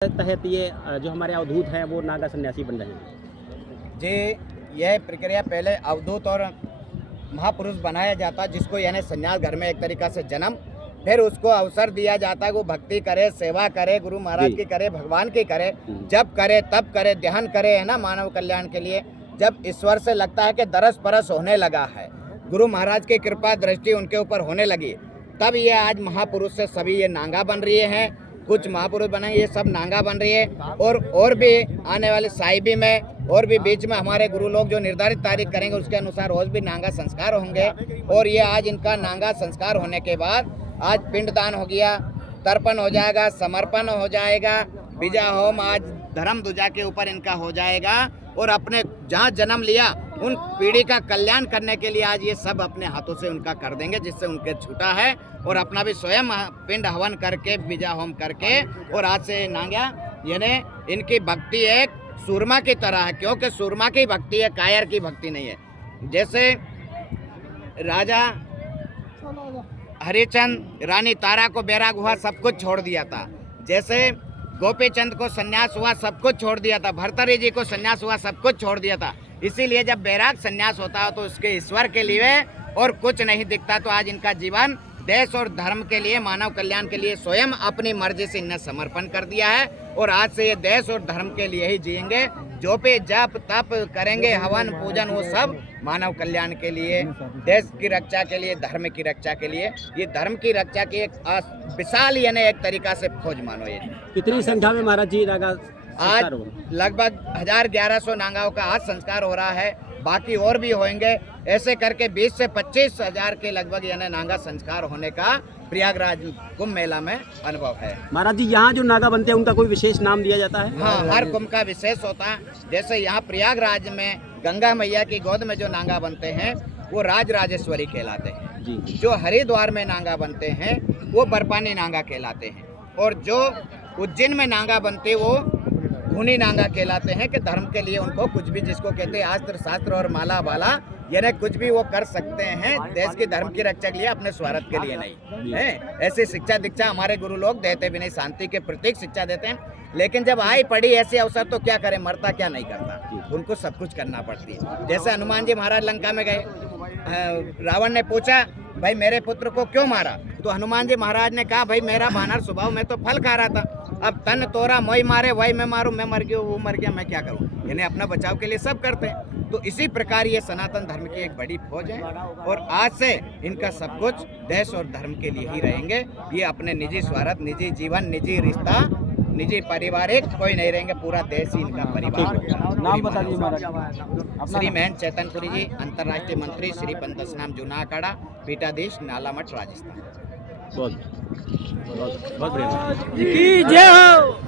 तहत ये जो हमारे अवधूत हैं वो नागा सन्यासी बन रहे हैं। जी, यह प्रक्रिया पहले अवधूत और महापुरुष बनाया जाता, जिसको यानी संन्यास घर में एक तरीका से जन्म, फिर उसको अवसर दिया जाता है वो भक्ति करे, सेवा करे, गुरु महाराज की करे, भगवान की करे, जब करे तब करे, ध्यान करे, है ना, मानव कल्याण के लिए। जब ईश्वर से लगता है कि दरस परस होने लगा है, गुरु महाराज की कृपा दृष्टि उनके ऊपर होने लगी, तब ये आज महापुरुष से सभी ये नांगा बन रही हैं। कुछ महापुरुष बनेंगे, ये सब नांगा बन रही है। और भी आने वाले साहिबी में और भी बीच में हमारे गुरु लोग जो निर्धारित तारीख करेंगे उसके अनुसार रोज भी नांगा संस्कार होंगे। और ये आज इनका नांगा संस्कार होने के बाद आज पिंडदान हो गया, तर्पण हो जाएगा, समर्पण हो जाएगा, बीजा होम आज धर्म ध्वजा के ऊपर इनका हो जाएगा। और अपने जहाँ जन्म लिया उन पीढ़ी का कल्याण करने के लिए आज ये सब अपने हाथों से उनका कर देंगे, जिससे उनके छूटा है। और अपना भी स्वयं पिंड हवन करके, बीजा होम करके, और आज से नांगा यानी इनकी भक्ति एक सूरमा की तरह है, क्योंकि सूरमा की भक्ति है, कायर की भक्ति नहीं है। जैसे राजा हरिचंद रानी तारा को बैराग हुआ, सब कुछ छोड़ दिया था। जैसे गोपी चंद को सन्यास हुआ, सब कुछ छोड़ दिया था। भर्तृहरि जी को सन्यास हुआ, सब कुछ छोड़ दिया था। इसीलिए जब बैराग सन्यास होता है तो उसके ईश्वर के लिए और कुछ नहीं दिखता। तो आज इनका जीवन देश और धर्म के लिए, मानव कल्याण के लिए स्वयं अपनी मर्जी से इन्हें समर्पण कर दिया है। और आज से ये देश और धर्म के लिए ही जिएंगे। जो पे जप तप करेंगे, हवन पूजन, वो सब मानव कल्याण के लिए, देश की रक्षा के लिए, धर्म की रक्षा के लिए। ये धर्म की रक्षा की एक विशाल यानी एक तरीका से फौज मानो। ये कितनी संख्या में महाराज जी नागा आज लगभग 1100 नांगाओं का आज संस्कार हो रहा है, बाकी और भी होंगे। ऐसे करके 20 से 25 हजार के लगभग यानी नांगा संस्कार होने का प्रयागराज कुंभ मेला में अनुभव है। महाराज जी, यहाँ जो नागा बनते हैं उनका कोई विशेष नाम दिया जाता है? हाँ, हर कुंभ का विशेष होता है। जैसे यहाँ प्रयागराज में गंगा मैया की गोद में जो नांगा बनते हैं वो राज राजेश्वरी कहलाते हैं जी। जो हरिद्वार में नांगा बनते हैं वो बर्फानी नांगा कहलाते हैं। और जो उज्जैन में नांगा बनते वो खूनी नांगा कहलाते हैं, कि धर्म के लिए उनको कुछ भी, जिसको कहते हैं अस्त्र शास्त्र और माला बाला, यानी कुछ भी वो कर सकते हैं देश की धर्म की रक्षा के लिए, अपने स्वार्थ के लिए नहीं है। ऐसी शिक्षा दीक्षा हमारे गुरु लोग देते भी नहीं, शांति के प्रतीक शिक्षा देते हैं। लेकिन जब आई पड़ी ऐसे अवसर तो क्या करें, मरता क्या नहीं करता, उनको सब कुछ करना पड़ती है। जैसे हनुमान जी महाराज लंका में गए, रावण ने पूछा भाई मेरे पुत्र को क्यों मारा, तो हनुमान जी महाराज ने कहा भाई मेरा बानर स्वभाव में तो फल खा रहा था, अब तन तोरा मोई मारे वही मैं मारूं, मैं मर गया वो मर गया, मैं क्या करूं। यानी अपना बचाव के लिए सब करते हैं। तो इसी प्रकार ये सनातन धर्म की एक बड़ी फौज है। और आज से इनका सब कुछ देश और धर्म के लिए ही रहेंगे। ये अपने निजी स्वार्थ, निजी जीवन, निजी रिश्ता, निजी पारिवारिक कोई नहीं रहेंगे, पूरा देश ही इनका परिवार होगा। नाम बता दीजिए महाराज। श्री महंत चैतनपुरी जी, अंतर्राष्ट्रीय मंत्री, श्री पंतस्नाम जूना अखाड़ा, पीठाधीश, नालामठ, राजस्थान। बहुत बहुत बढ़िया जय हो।